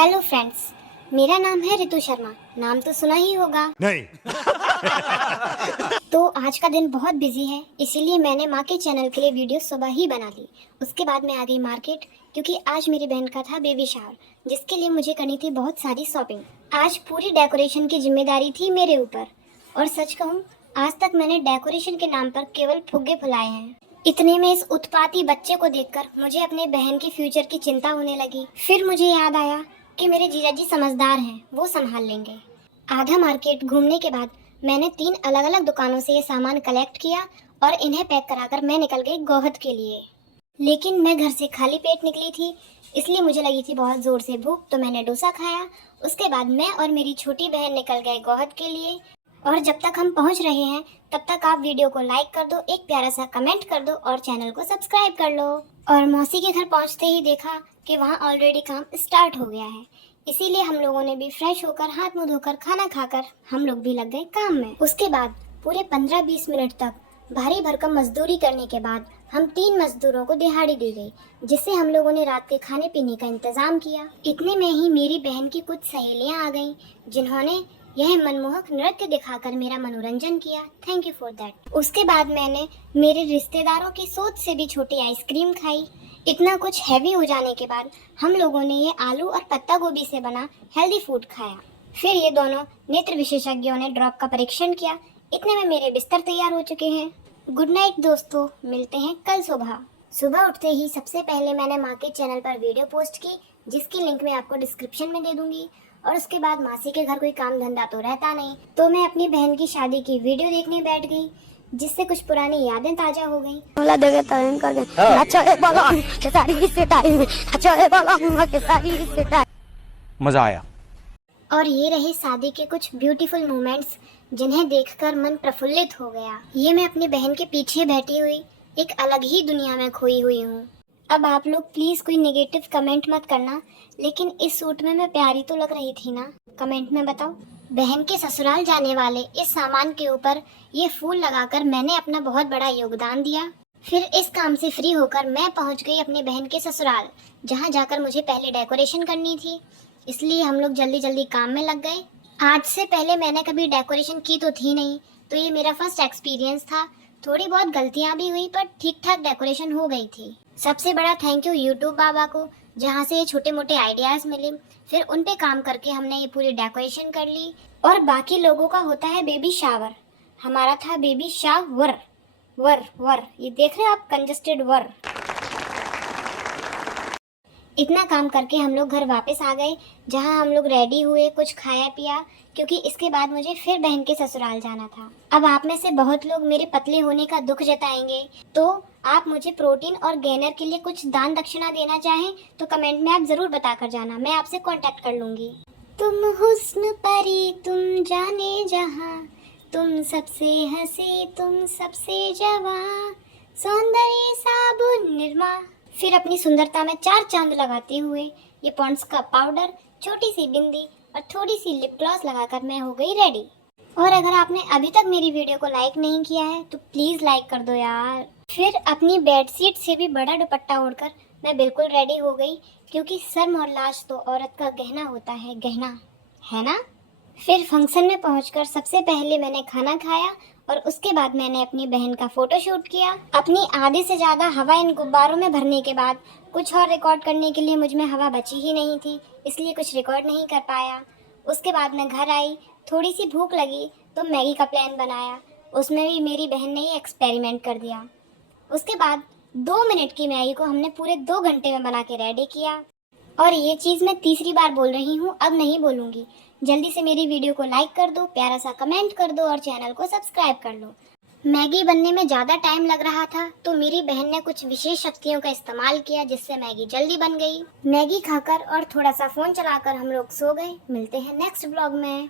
Hello friends, मेरा नाम है रितु शर्मा। नाम तो सुना ही होगा। नहीं। तो आज का दिन बहुत बिजी है, इसीलिए मैंने माँ के चैनल के लिए वीडियो सुबह ही बना ली। उसके बाद मैं आ गई मार्केट, क्योंकि आज मेरी बहन का था बेबी शावर, जिसके लिए मुझे करनी थी बहुत सारी शॉपिंग। आज पूरी डेकोरेशन की जिम्मेदारी थी मेरे ऊपर, और सच कहूँ आज तक मैंने डेकोरेशन के नाम पर केवल फुग्गे फुलाए हैं। इतने में इस उत्पाती बच्चे को देखकर मुझे अपने बहन की फ्यूचर की चिंता होने लगी। फिर मुझे याद आया कि मेरे जीजाजी समझदार हैं, वो संभाल लेंगे। आधा मार्केट घूमने के बाद मैंने 3 अलग अलग दुकानों से ये सामान कलेक्ट किया और इन्हें पैक कराकर मैं निकल गई गोहद के लिए। लेकिन मैं घर से खाली पेट निकली थी, इसलिए मुझे लगी थी बहुत ज़ोर से भूख, तो मैंने डोसा खाया। उसके बाद मैं और मेरी छोटी बहन निकल गए गोहद के लिए। और जब तक हम पहुंच रहे हैं तब तक आप वीडियो को लाइक कर दो, एक प्यारा सा कमेंट कर दो और चैनल को सब्सक्राइब कर लो। और मौसी के घर पहुंचते ही देखा कि वहां ऑलरेडी काम स्टार्ट हो गया है, इसीलिए हम लोगों ने भी फ्रेश होकर हाथ मुंह धोकर खाना खाकर हम लोग भी लग गए काम में। उसके बाद पूरे 15-20 मिनट तक भारी भरकम मजदूरी करने के बाद हम 3 मजदूरों को दिहाड़ी दी गई, जिससे हम लोगों ने रात के खाने पीने का इंतजाम किया। इतने में ही मेरी बहन की कुछ सहेलियां आ गईं, जिन्होंने यह मनमोहक नृत्य दिखाकर मेरा मनोरंजन किया। Thank you for that. उसके बाद मैंने मेरे रिश्तेदारों की सोच से भी छोटी आइसक्रीम खाई। इतना कुछ हैवी हो जाने के बाद हम लोगों ने ये आलू और पत्ता गोभी से बना हेल्दी फूड खाया। फिर ये दोनों नेत्र विशेषज्ञों ने ड्रॉप का परीक्षण किया। इतने में मेरे बिस्तर तैयार हो चुके हैं। गुड नाइट दोस्तों, मिलते हैं कल सुबह। सुबह उठते ही सबसे पहले मैंने माँ के चैनल पर वीडियो पोस्ट की, जिसकी लिंक मैं आपको डिस्क्रिप्शन में दे दूंगी। और उसके बाद मासी के घर कोई काम धंधा तो रहता नहीं, तो मैं अपनी बहन की शादी की वीडियो देखने बैठ गई, जिससे कुछ पुरानी यादें ताजा हो गई। मजा आया। और ये रहे शादी के कुछ ब्यूटीफुल मोमेंट्स, जिन्हें देखकर मन प्रफुल्लित हो गया। ये मैं अपनी बहन के पीछे बैठी हुई एक अलग ही दुनिया में खोई हुई हूँ। अब आप लोग प्लीज कोई नेगेटिव कमेंट मत करना, लेकिन इस सूट में मैं प्यारी तो लग रही थी ना? कमेंट में बताओ। बहन के ससुराल जाने वाले इस सामान के ऊपर ये फूल लगाकर मैंने अपना बहुत बड़ा योगदान दिया। फिर इस काम से फ्री होकर मैं पहुंच गई अपनी बहन के ससुराल, जहां जाकर मुझे पहले डेकोरेशन करनी थी, इसलिए हम लोग जल्दी जल्दी काम में लग गए। आज से पहले मैंने कभी डेकोरेशन की तो थी नहीं, तो ये मेरा फर्स्ट एक्सपीरियंस था। थोड़ी बहुत गलतियां भी हुई, पर ठीक ठाक डेकोरेशन हो गई थी। सबसे बड़ा थैंक यू यूट्यूब बाबा को, जहाँ से ये छोटे मोटे आइडियाज मिले। फिर उन पे काम करके हमने ये पूरी डेकोरेशन कर ली। और बाकी लोगों का होता है बेबी शावर, हमारा था बेबी शावर। वर वर, ये देख रहे हो आप, कंजस्टेड वर। इतना काम करके हम लोग घर वापस आ गए, जहां हम लोग रेडी हुए, कुछ खाया पिया, क्योंकि इसके बाद मुझे फिर बहन के ससुराल जाना था। अब आप में से बहुत लोग मेरे पतले होने का दुख जताएंगे, तो आप मुझे प्रोटीन और गेनर के लिए कुछ दान दक्षिणा देना चाहें तो कमेंट में आप जरूर बता कर जाना, मैं आपसे कांटेक्ट कर लूंगी। तुम हुस्न परी तुम जाने जहां, तुम सबसे हंसी तुम सबसे जवां, सौंदर्य साबुन निरमा। फिर अपनी सुंदरता में 4 चांद लगाते हुए ये पॉन्ड्स का पाउडर, छोटी सी बिंदी और थोड़ी सी लिप ग्लॉस लगाकर मैं हो गई रेडी। और अगर आपने अभी तक मेरी वीडियो को लाइक नहीं किया है तो प्लीज लाइक कर दो यार। फिर अपनी बेडशीट से भी बड़ा दुपट्टा ओढ़कर मैं बिल्कुल रेडी हो गई, क्योंकि शर्म और लाज तो औरत का गहना होता है, गहना है ना। फिर फंक्शन में पहुंचकर सबसे पहले मैंने खाना खाया, और उसके बाद मैंने अपनी बहन का फोटो शूट किया। अपनी आधे से ज़्यादा हवा इन गुब्बारों में भरने के बाद कुछ और रिकॉर्ड करने के लिए मुझ में हवा बची ही नहीं थी, इसलिए कुछ रिकॉर्ड नहीं कर पाया। उसके बाद मैं घर आई, थोड़ी सी भूख लगी तो मैगी का प्लान बनाया। उसमें भी मेरी बहन ने ही एक्सपेरिमेंट कर दिया। उसके बाद 2 मिनट की मैगी को हमने पूरे 2 घंटे में बना के रेडी किया। और ये चीज़ मैं तीसरी बार बोल रही हूँ, अब नहीं बोलूँगी। जल्दी से मेरी वीडियो को लाइक कर दो, प्यारा सा कमेंट कर दो और चैनल को सब्सक्राइब कर लो। मैगी बनने में ज़्यादा टाइम लग रहा था, तो मेरी बहन ने कुछ विशेष शक्तियों का इस्तेमाल किया, जिससे मैगी जल्दी बन गई। मैगी खाकर और थोड़ा सा फ़ोन चलाकर हम लोग सो गए। मिलते हैं नेक्स्ट ब्लॉग में।